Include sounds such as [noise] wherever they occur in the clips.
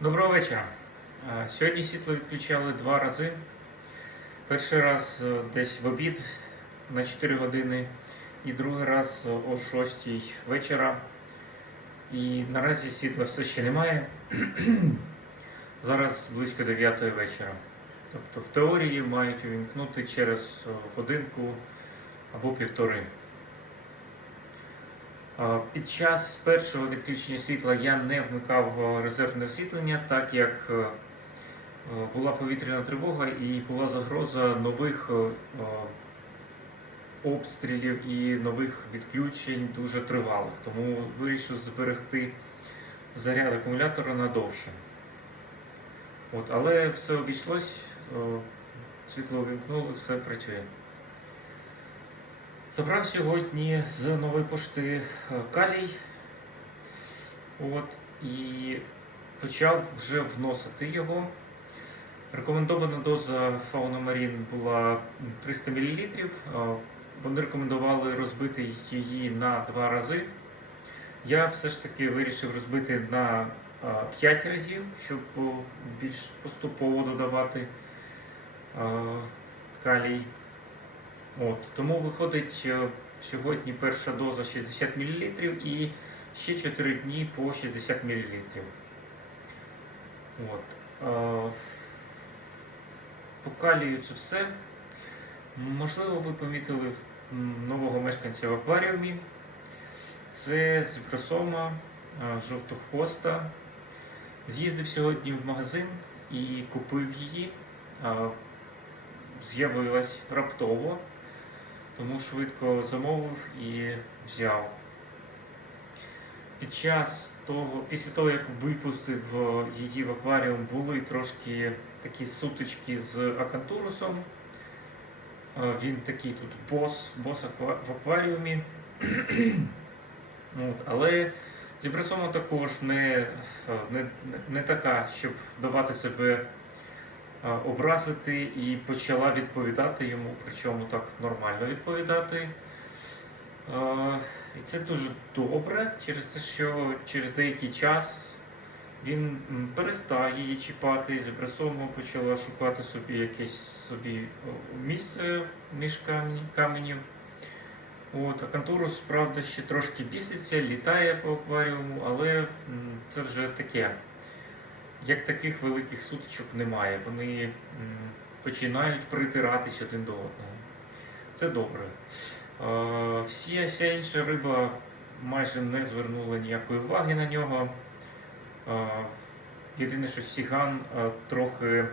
Доброго вечора. Е, Сьогодні світло відключали два рази. Перший раз е, десь в обід на 4 години, і другий раз о 6 вечора. І наразі світла все ще немає. [clears throat] Зараз близько 9 вечора. Тобто в теорії мають увімкнути через годинку або півтори. А, Під час першого відключення світла я не вмикав е, резервне освітлення, так як е, е, була повітряна тривога і була загроза нових е, е, обстрілів і нових відключень дуже тривалих. Тому вирішив зберегти заряд акумулятора надовше. От, але все обійшлось, е, світло увімкнули, все працює. Забрав сьогодні з нової пошти е, калій. От, і почав вже вносити його. Рекомендована доза Фауномарін була 300 мл. Е, Вони рекомендували розбити її на два рази. Я все ж таки вирішив розбити на 5 разів, щоб е, більш поступово додавати е, калій. От, тому виходить е, сьогодні перша доза 60 мл і ще 4 дні по 60 мл. От. е, По калію це все. Можливо, ви помітили нового мешканця в акваріумі. Це зібросома е, жовтохвоста. З'їздив сьогодні в магазин і купив її. З'явилась раптово, тому швидко замовив і взяв. Під час того, після того, як випустив е, її в акваріум, були трошки такі сутички з акантурусом. Е, Він такий тут бос, бос в акваріумі. [clears throat] От, але зібрасома також не, е, не, не така, щоб давати себе образити і почала відповідати йому, причому так нормально відповідати. Е, І це дуже добре через те, що через деякий час він перестав її чіпати, і зібрасома почала шукати собі якесь собі місце між камені- каменів. От, Акантурус, правда, ще трошки біситься, літає по акваріуму, але це вже таке. Як таких великих сутичок немає. Вони починають притиратись один до одного. Це добре. Е, всі, вся інша риба майже не звернула ніякої уваги на нього. Е, єдине, що Сіган е, трохи,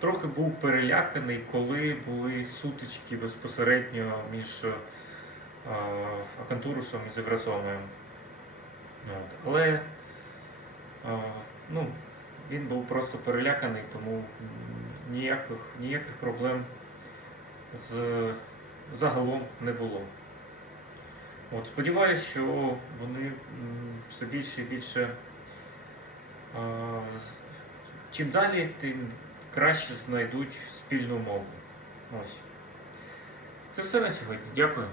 трохи був переляканий, коли були сутички безпосередньо між Акантурусом і Зеврасомою. От. Але ну, він був просто переляканий, тому ніяких, ніяких проблем з загалом не було. От, сподіваюся, що вони все більше і більше. Чим далі, тим краще знайдуть спільну мову. Ось. Це все на сьогодні. Дякую.